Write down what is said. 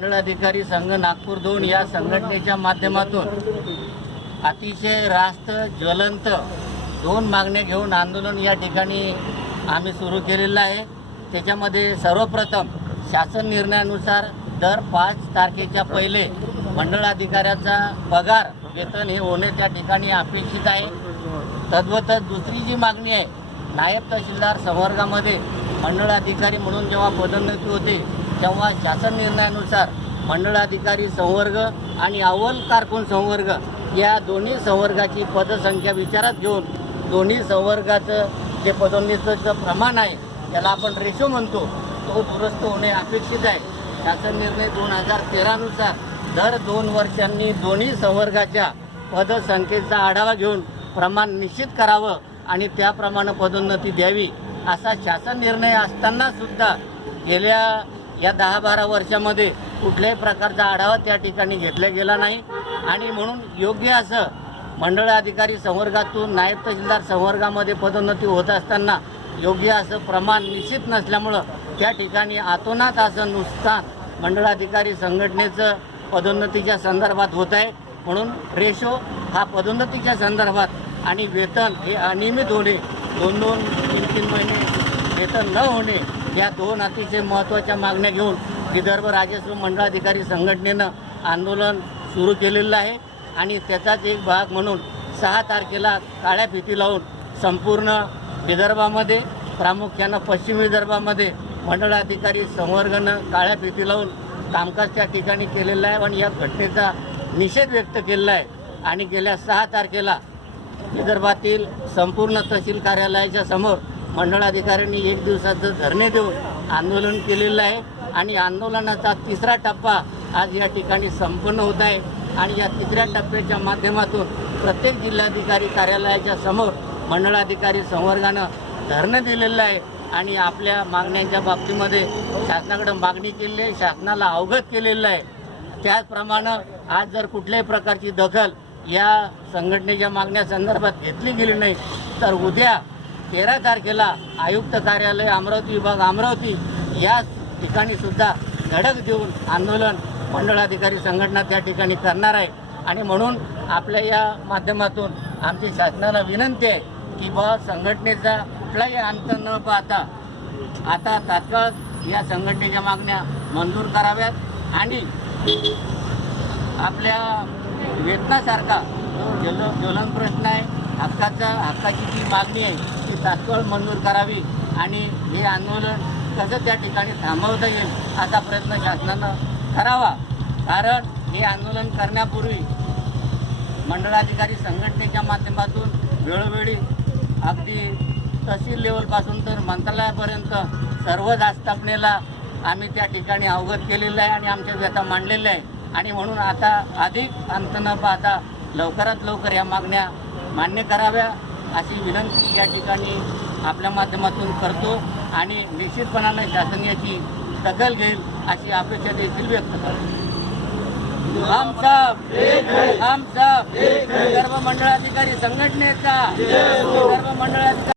मंडळाधिकारी संघ नागपूर दोन या संघटनेच्या माध्यमातून अतिशय रास्त ज्वलंत दोन मागण्या घेऊन आंदोलन या ठिकाणी आम्ही सुरू केलेलं आहे. त्याच्यामध्ये सर्वप्रथम शासन निर्णयानुसार दर पाच तारखेच्या पहिले मंडळ अधिकाऱ्याचा पगार वेतन हे होणे त्या ठिकाणी अपेक्षित आहे. तद्वतच दुसरी जी मागणी आहे नायब तहसीलदार संवर्गामध्ये मंडळ अधिकारी म्हणून जेव्हा पदोन्नती होते तेव्हा शासन निर्णयानुसार मंडळाधिकारी संवर्ग आणि अव्वल कारकून संवर्ग या दोन्ही संवर्गाची पदसंख्या विचारात घेऊन दोन्ही संवर्गाचं जे पदोन्नतीचं प्रमाण आहे त्याला आपण रेशो म्हणतो तो दुरुस्त होणे अपेक्षित आहे. शासन निर्णय दोन हजार तेरानुसार दर दोन वर्षांनी दोन्ही संवर्गाच्या पदसंख्येचा आढावा घेऊन प्रमाण निश्चित करावं आणि त्याप्रमाणे पदोन्नती द्यावी असा शासन निर्णय असताना सुद्धा गेल्या या दहा बारा वर्षामध्ये कुठल्याही प्रकारचा आढावा त्या ठिकाणी घेतला गेला नाही. आणि म्हणून योग्य असं मंडळ अधिकारी संवर्गातून नायब तहसीलदार संवर्गामध्ये पदोन्नती होत असताना योग्य असं प्रमाण निश्चित नसल्यामुळं त्या ठिकाणी आतोनात असं नुकसान मंडळाधिकारी संघटनेचं पदोन्नतीच्या संदर्भात होत आहे. म्हणून रेशो हा पदोन्नतीच्या संदर्भात आणि वेतन हे अनियमित होणे दोन दोन तीन तीन महिने वेतन न होणे या दोन अतिशय महत्त्वाच्या मागण्या घेऊन विदर्भ राजस्व मंडळाधिकारी संघटनेनं आंदोलन सुरू केलेलं आहे आणि त्याचाच एक भाग म्हणून सहा तारखेला काळ्या फिती लावून संपूर्ण विदर्भामध्ये प्रामुख्यानं पश्चिम विदर्भामध्ये मंडळाधिकारी संवर्गनं संवर्गानं काळ्या फिती लावून कामकाज त्या ठिकाणी केलेलं आहे आणि या घटनेचा निषेध व्यक्त केलेला आहे. आणि गेल्या सहा तारखेला विदर्भातील संपूर्ण तहसील कार्यालयाच्या समोर मंडळ अधिकाऱ्यांनी एक दिवसाचं धरणे देऊन आंदोलन केलेलं आहे आणि आंदोलनाचा तिसरा टप्पा आज या ठिकाणी संपन्न होत आहे. आणि या तिसऱ्या टप्प्याच्या माध्यमातून प्रत्येक जिल्हाधिकारी कार्यालयाच्या समोर मंडळाधिकारी संवर्गानं धरणं दिलेलं आहे. आणि आपल्या मागण्यांच्या बाबतीमध्ये शासनाकडं मागणी केलेली आहे शासनाला अवगत केलेलं आहे. त्याचप्रमाणे आज जर कुठल्याही प्रकारची दखल या संघटनेच्या मागण्या संदर्भात घेतली गेली नाही तर उद्या तेरा तारखेला आयुक्त कार्यालय अमरावती विभाग अमरावती या ठिकाणी सुद्धा धडक देऊन आंदोलन मंडळाधिकारी संघटना त्या ठिकाणी करणार आहे. आणि म्हणून आपल्या या माध्यमातून आमची शासनाला विनंती आहे की बा संघटनेचा कुठलाही अंत न पाहता आता तात्काळ या संघटनेच्या मागण्या मंजूर कराव्यात आणि आपल्या वेतनासारखा जो जल ज्वलन प्रश्न आहे हक्काचा हक्काची जी मागणी आहे तात्काळ मंजूर करावी आणि हे आंदोलन कसं त्या ठिकाणी थांबवता येईल असा प्रयत्न शासनानं करावा. कारण हे आंदोलन करण्यापूर्वी मंडळाधिकारी संघटनेच्या माध्यमातून वेळोवेळी अगदी तहसील लेवलपासून तर मंत्रालयापर्यंत सर्वच आस्थापनेला आम्ही त्या ठिकाणी अवगत केलेलं आहे आणि आमच्या व्यथा मांडलेल्या आहे. आणि म्हणून आता अधिक अंत न पाहता लवकरात लवकर या मागण्या मान्य कराव्या. अशी विनंती या ठिकाणी आपल्या माध्यमातून करतो आणि निश्चितपणाने शासन याची दखल घेईल अशी अपेक्षा देखील व्यक्त करतो. हम सब हम सब विदर्भ मंडळाधिकारी संघटनेचा सर्व मंडळाधिकारी